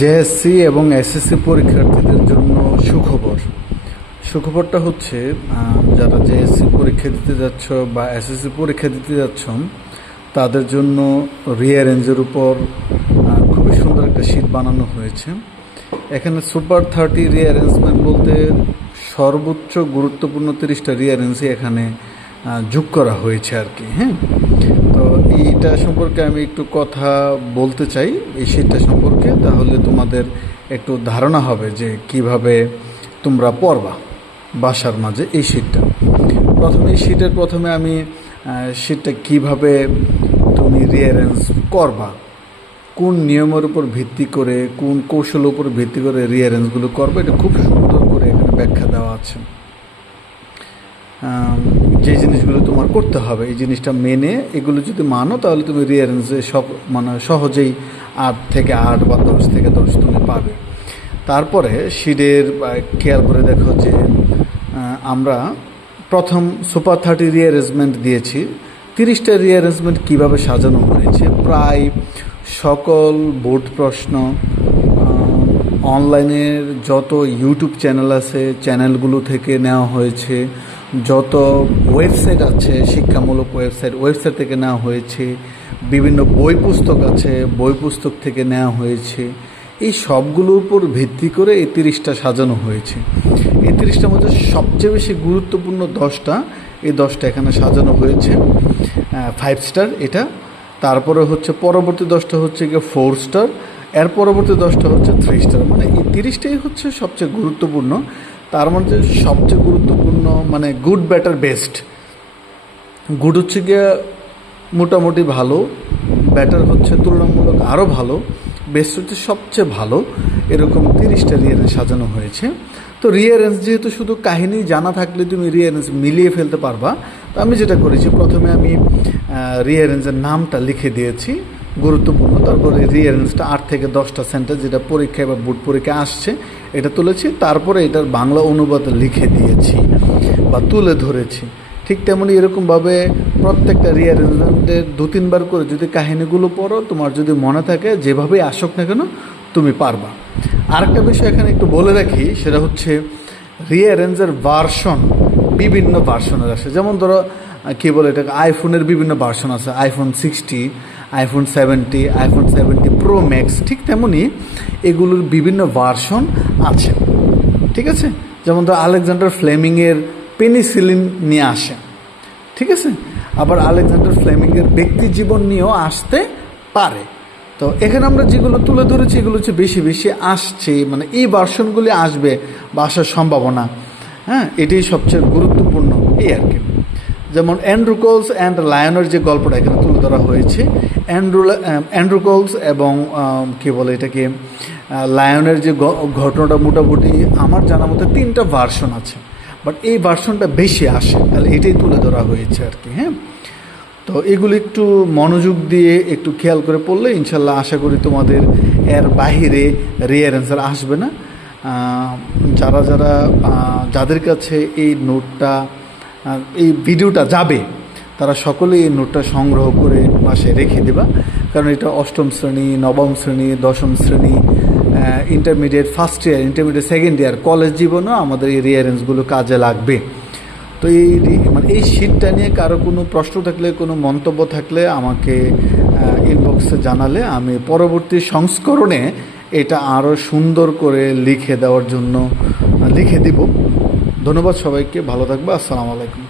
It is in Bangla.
জেএসসি এবং এসএসসি পরীক্ষার্থীদের জন্য সুখবর। সুখবরটা হচ্ছে যারা জেএসসি পরীক্ষা দিতে যাচ্ছ বা এসএসসি পরীক্ষা দিতে যাচ্ছ তাদের জন্য রিঅ্যারেঞ্জের উপর খুবই সুন্দর একটা শীট বানানো হয়েছে। এখানে সুপার 30 রিঅ্যারেঞ্জমেন্ট বলতে সর্বোচ্চ গুরুত্বপূর্ণ 30টা রিঅ্যারেঞ্জই এখানে যোগ করা হয়েছে আর কি। হ্যাঁ, তো এইটা সম্পর্কে আমি একটু কথা বলতে চাই এই শীটটা সম্পর্কে, তাহলে তোমাদের একটু ধারণা হবে যে কিভাবে তোমরা পড়বা বাসার মাঝে এই শীটটা। এই শীটের প্রথমে আমি শীটটা কিভাবে তুমি রিঅ্যারেঞ্জ করবা, কোন নিয়মের উপর ভিত্তি করে, কোন কৌশলের উপর ভিত্তি করে রিঅ্যারেঞ্জগুলো করবে, এটা খুব সুন্দর করে এখানে ব্যাখ্যা দেওয়া আছে। যে জিনিসগুলো তোমার করতে হবে এই জিনিসটা মেনে এগুলো যদি মানো তাহলে তুমি রিঅ্যারেঞ্জে সহজেই 8 থেকে 8 বা 10 থেকে 10 তুমি পাবে। তারপরে শীটের খেয়াল করে দেখো যে আমরা প্রথম সুপার 30 রিঅ্যারেঞ্জমেন্ট দিয়েছি। 30টা রিঅ্যারেঞ্জমেন্ট কীভাবে সাজানো হয়েছে, প্রায় সকল বোর্ড প্রশ্ন, অনলাইনের যত ইউটিউব চ্যানেল আছে চ্যানেলগুলো থেকে নেওয়া হয়েছে, যত ওয়েবসাইট আছে শিক্ষামূলক ওয়েবসাইট থেকে নেওয়া হয়েছে, বিভিন্ন বই পুস্তক আছে বই পুস্তক থেকে নেওয়া হয়েছে। এই সবগুলোর উপর ভিত্তি করে এই 30টা সাজানো হয়েছে। এই 30টার মধ্যে সবচেয়ে বেশি গুরুত্বপূর্ণ 10টা, এই 10টা এখানে সাজানো হয়েছে 5 স্টার এটা। তারপরে হচ্ছে পরবর্তী 10টা হচ্ছে গিয়ে 4 স্টার, এর পরবর্তী 10টা হচ্ছে 3 স্টার। মানে এই 30টাই হচ্ছে সবচেয়ে গুরুত্বপূর্ণ। তার মধ্যে সবচেয়ে গুরুত্বপূর্ণ মানে গুড, বেটার, বেস্ট। গুড হচ্ছে গিয়ে মোটামুটি ভালো, বেটার হচ্ছে তুলনামূলক আরও ভালো, বেস্ট হচ্ছে সবচেয়ে ভালো। এরকম 30টা রিঅ্যারেঞ্জ সাজানো হয়েছে। তো রিঅ্যারেঞ্জ যেহেতু শুধু কাহিনী জানা থাকলে তুমি রিঅ্যারেঞ্জ মিলিয়ে ফেলতে পারবা, তো আমি যেটা করেছি প্রথমে আমি রিঅ্যারেঞ্জের নামটা লিখে দিয়েছি গুরুত্বপূর্ণ, তারপরে রিঅ্যারেঞ্জটা 8 থেকে 10টা সেন্টেন্স যেটা পরীক্ষায় বা বোর্ড পরীক্ষায় আসছে এটা তুলেছি, তারপরে এটার বাংলা অনুবাদ লিখে দিয়েছি বা তুলে ধরেছি। ঠিক তেমনি এরকমভাবে প্রত্যেকটা রিঅ্যারেঞ্জমেন্টের 2-3 বার করে যদি কাহিনীগুলো পড়ো, তোমার যদি মনে থাকে যেভাবেই আসুক না কেন তুমি পারবা। আরেকটা বিষয় এখানে একটু বলে রাখি, সেটা হচ্ছে রিঅ্যারেঞ্জের ভার্সন বিভিন্ন ভার্সনের আসে। যেমন ধরো কী বলে এটাকে, আইফোনের বিভিন্ন ভার্সন আছে, iPhone 60, iPhone 70, iPhone 70 pro max. ঠিক তেমনই এগুলোর বিভিন্ন ভার্সন আছে, ঠিক আছে। যেমন ধরো আলেকজান্ডার ফ্লেমিংয়ের পেনিসিলিন নিয়ে আসে, ঠিক আছে। আবার আলেকজান্ডার ফ্লেমিংয়ের ব্যক্তি জীবন নিয়েও আসতে পারে। তো এখানে আমরা যেগুলো তুলে ধরেছি এগুলো হচ্ছে বেশি বেশি আসছে, মানে এই ভার্সনগুলি আসবে বা আসার সম্ভাবনা। হ্যাঁ, এটাই সবচেয়ে গুরুত্বপূর্ণ এই আর কি। যেমন অ্যান্ড্রু অ্যান্ড লায়নের যে গল্পটা এখানে তুলে ধরা হয়েছে, অ্যান্ড্রু এবং কী বলে এটাকে লায়নের যে ঘটনাটা মোটামুটি আমার জানা মতো 3টা ভার্সন আছে, বাট এই ভার্সনটা বেশি আসে, তাহলে এটাই তুলে ধরা হয়েছে আর কি। হ্যাঁ, তো এগুলো একটু মনোযোগ দিয়ে একটু খেয়াল করে পড়লে ইনশাল্লাহ আশা করি তোমাদের এর বাহিরে রিঅ্যারেঞ্জার আসবে না। যাদের কাছে এই নোটটা এই ভিডিওটা যাবে তারা সকলেই এই নোটটা সংগ্রহ করে বাসায় রেখে দেবা, কারণ এটা 8ম শ্রেণী, 9ম শ্রেণী, 10ম শ্রেণী, intermediate first year, intermediate second year, college জীবনেও আমাদের এই রিঅ্যারেঞ্জগুলো কাজে লাগবে। তো এই শীটটা নিয়ে কারো কোনো প্রশ্ন থাকলে, কোনো মন্তব্য থাকলে আমাকে ইনবক্সে জানালে আমি পরবর্তী সংস্করণে এটা আরও সুন্দর করে লিখে দেওয়ার জন্য লিখে দিব। ধন্যবাদ সবাইকে, ভালো থাকবে, আসসালামু আলাইকুম।